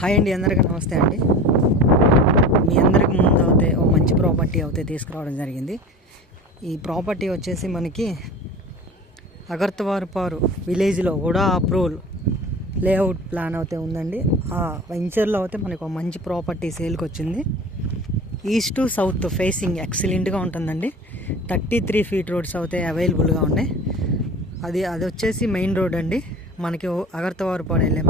Hi అండి, అందరికీ నమస్తే అండి. మీ అందరికి ముందు అయితే ఓ మంచి ప్రాపర్టీ అయితే తీసుకురావడం జరిగింది. ఈ ప్రాపర్టీ వచ్చేసి మనకి అగర్తవారపారు విలేజ్లో కూడా అప్రూవల్ లేఅవుట్ ప్లాన్ అయితే ఉందండి. ఆ వెంచర్లో అయితే మనకు ఒక మంచి ప్రాపర్టీ సేల్కి వచ్చింది. ఈస్ట్ టు సౌత్ ఫేసింగ్ ఎక్సలెంట్గా ఉంటుందండి. 33 ఫీట్ రోడ్స్ అయితే అవైలబుల్గా ఉన్నాయి. అది వచ్చేసి మెయిన్ రోడ్ అండి. మనకి అగర్తవారపాడు వెళ్ళే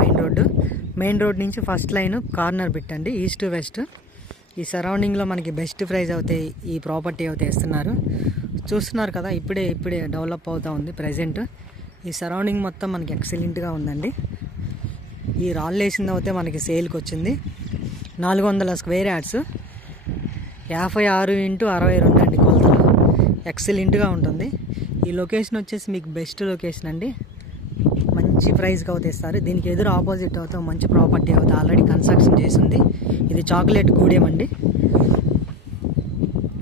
మెయిన్ రోడ్ నుంచి ఫస్ట్ లైన్ కార్నర్ పెట్టండి, ఈస్ట్ వెస్ట్. ఈ సరౌండింగ్లో మనకి బెస్ట్ ప్రైస్ అవుతాయి ఈ ప్రాపర్టీ అయితే ఇస్తున్నారు. చూస్తున్నారు కదా, ఇప్పుడే డెవలప్ అవుతూ ఉంది ప్రజెంట్. ఈ సరౌండింగ్ మొత్తం మనకి ఎక్సలెంట్గా ఉందండి. ఈ రాళ్ళు వేసింది అయితే మనకి సేల్కి వచ్చింది. 400 స్క్వేర్ యార్డ్స్, 56x62 అండి కొలతలు. ఎక్సలెంట్గా ఉంటుంది. ఈ లొకేషన్ వచ్చేసి మీకు బెస్ట్ లొకేషన్ అండి. మంచి ప్రైస్కి అవుతే ఇస్తారు. దీనికి ఎదురు ఆపోజిట్ అవుతే మంచి ప్రాపర్టీ అవుతుంది, ఆల్రెడీ కన్స్ట్రక్షన్ చేసింది. ఇది చాక్లెట్ గూడెం అండి.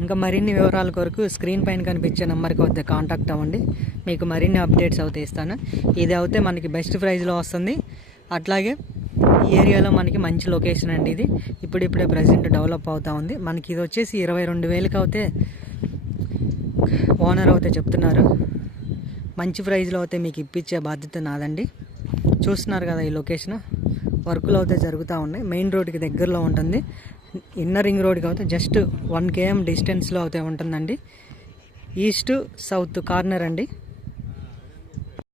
ఇంకా మరిన్ని వివరాల కొరకు స్క్రీన్ పైన కనిపించే నెంబర్కి అయితే కాంటాక్ట్ అవ్వండి. మీకు మరిన్ని అప్డేట్స్ అయితే ఇస్తాను. ఇది అయితే మనకి బెస్ట్ ప్రైస్లో వస్తుంది. అట్లాగే ఈ ఏరియాలో మనకి మంచి లొకేషన్ అండి. ఇది ఇప్పుడిప్పుడే ప్రజెంట్ డెవలప్ అవుతూ ఉంది. మనకి ఇది వచ్చేసి 22,000కి అయితే ఓనర్ అయితే చెప్తున్నారు. మంచి ప్రైస్లో అయితే మీకు ఇప్పించే బాధ్యత నాదండి. చూస్తున్నారు కదా, ఈ లొకేషన్ వర్కులు అయితే జరుగుతూ ఉన్నాయి. మెయిన్ రోడ్కి దగ్గరలో ఉంటుంది. ఇన్నర్ రింగ్ రోడ్కి అయితే జస్ట్ 1 km డిస్టెన్స్లో అయితే ఉంటుందండి. ఈస్ట్ సౌత్ కార్నర్ అండి.